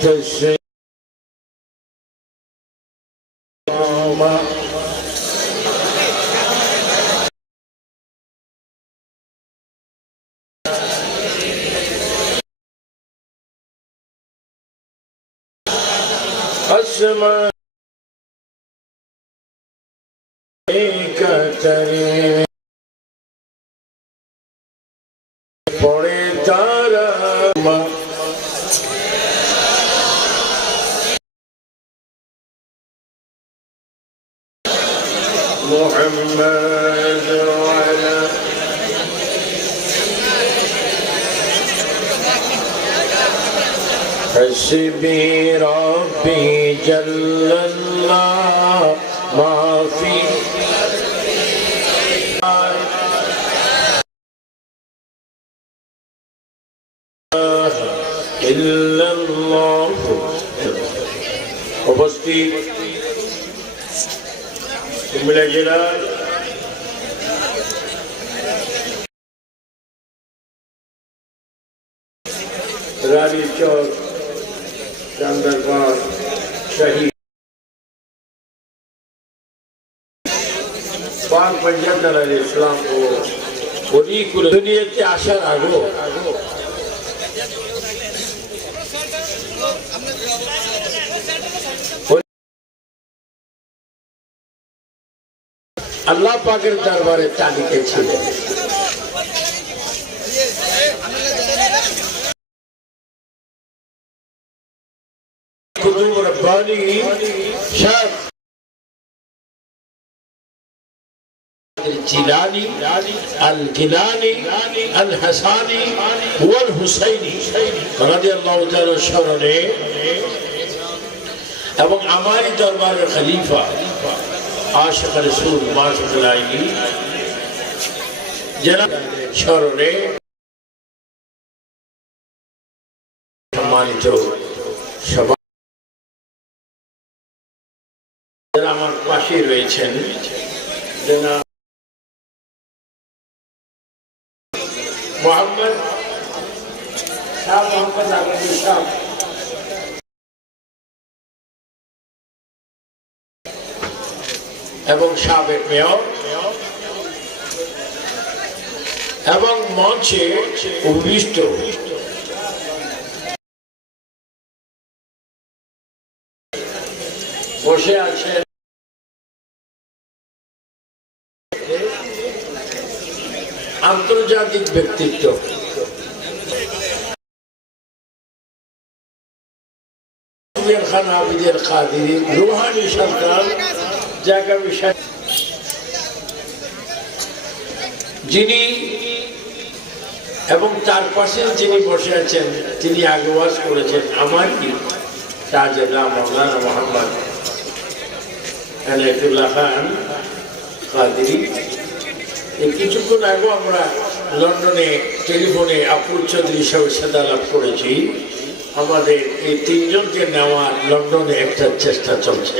تشريع أسمع كتري محمد وعلى حسبي ربي جل الله ما في إلا الله. Simulated رانی چوک چاند دربار شہید پاک پنجندر کو دنیا کے عشر آگو আল্লাহ পাকের দরবারে তালিকে ছিলেন কুতুব রব্বানি শাহ الجيلاني الجيلاني الحساني والحسيني رضي الله تعالى স্মরণে এবং আমারই দরবারের খলিফা আশিক রসুল মাসুল আইনি যারা স্মরণে সম্মানিত সভা যারা আমার পাশে রয়েছেন যারা মোহাম্মদ শাহ মোহাম্মদ আলমী শাহ এবং সাবেক মেয়র এবং মঞ্চে উপবিষ্ট বসে আছেন আন্তর্জাতিক ব্যক্তিত্ব। খান আবিদের কাদির রুহানি সরকার জায়গা বিষয়। যিনি এবং তার পাশে যিনি বসে আছেন, তিনি আগবাস করেছেন আমার কি? শাহজাদা মৌলানা মোহাম্মদ খান কিছুক্ষণ আগেও আমরা লন্ডনে টেলিফোনে আপুল চৌধুরী সাহেবের সাথে আলাপ করেছি। আমাদের এই তিনজনকে নেওয়ার লন্ডনে একটা চেষ্টা চলছে।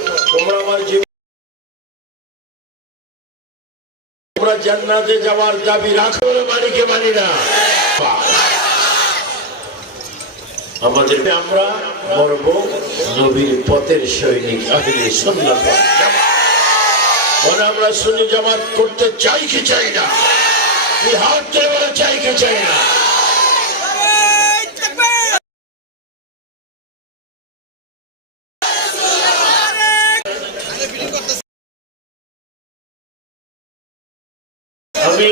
তোমরা আমার জীবন তোমরা জান্নাতে যাওয়ার দাবি রাখো মালিকে মানি না। আমাদের আমরা মরব নবীর পথের সৈনিক আহিলে সন্ন্যত আমরা শুনি জামাত করতে চাই কি চাই না? বিহার চাই কি চাই না আমি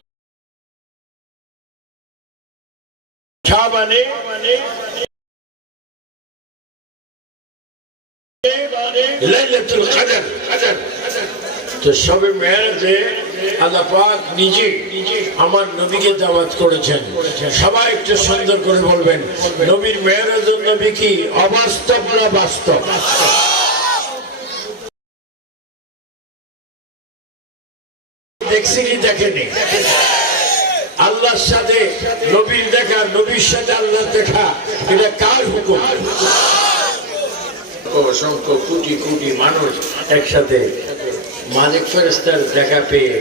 শাবানে লাইলাতুল কদর তো সবে মেয়ারাজে আল্লাহ পাক নিজে আমার নবীকে দাওয়াত করেছেন। সবাই একটু সুন্দর করে বলবেন, নবীর মেয়ারাজের নবী কি অবাস্তব না বাস্তব? দেখছি কি দেখেনি? আল্লাহর সাথে নবীর দেখা নবীর সাথে আল্লাহ দেখা। এটা কার হুকুম? অসংখ্য কোটি কোটি মানুষ একসাথে মালিক ফেরেস্তার দেখা পেয়ে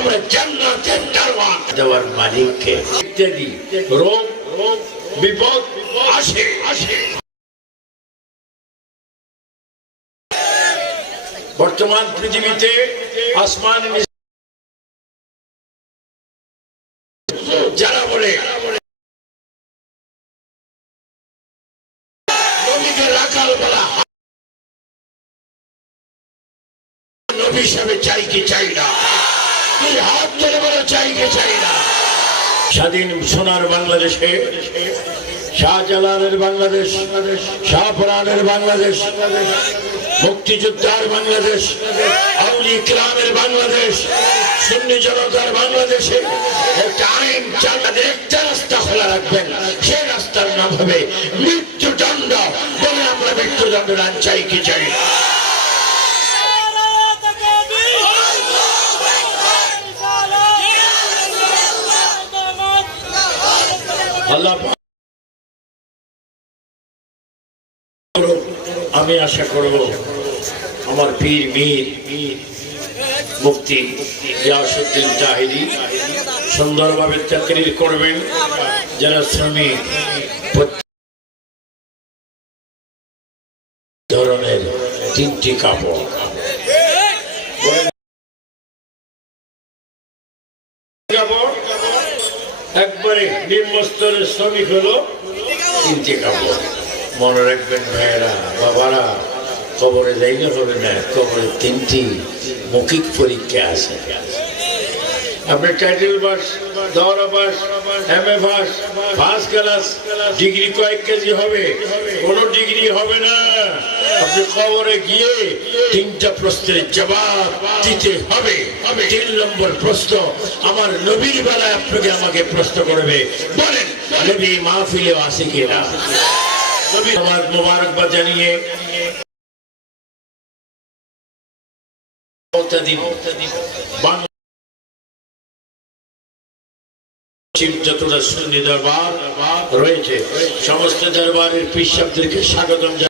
আমরা জান্নাতের দরবার দেওয়ার মালিককে ইত্যাদি। রোগ বিপদ, আসে আসে। বর্তমান পৃথিবীতে আসমান যারা বলে। নবী হিসাবে চাই কি চাই না? স্বাধীন সোনার বাংলাদেশে, শাহজালালের বাংলাদেশ, শাহপুরানের বাংলাদেশ, মুক্তিযোদ্ধার বাংলাদেশ আউলি ইকরামের বাংলাদেশ, সুন্নি জনতার বাংলাদেশে একটা আইন একটা রাস্তা খোলা রাখবেন। সেই রাস্তার নাম হবে মৃত্যুদণ্ড। বলে আমরা মৃত্যুদণ্ড রান চাই কি, চাই না। আমি আশা করব আমার পীর, মীর মুক্তি গিয়াসুদ্দিন জাহিরি সুন্দরভাবে চাকরি করবেন, যারা শ্রমিক ধরনের তিনটি কাপড় কাপড়। একবারে নিম্নস্তরের শ্রমিক হলো তিনটি কাপড়। মনে রাখবেন, ভাইয়েরা, বাবারা কবরে যাইলে হবে না কবরে তিনটি মৌখিক পরীক্ষা আছে। আপনি টাইটেল বাস, দৌড়া বাস M A bus first class degree কয়েক কেজি হবে, কোনো ডিগ্রি হবে না। আপনি কবরে গিয়ে তিনটা প্রশ্নের জবাব দিতে হবে। তিন নম্বর প্রশ্ন, আমার নবীর বেলায় আপনাকে আমাকে প্রশ্ন করবে, বলেন, নবী মাহফিলে আসে কিনা? নবী আমার মোবারকবাদ জানিয়ে যতটা সুন্নি দরবার রয়েছে সমস্ত দরবারের পিসাবদেরকে স্বাগতম।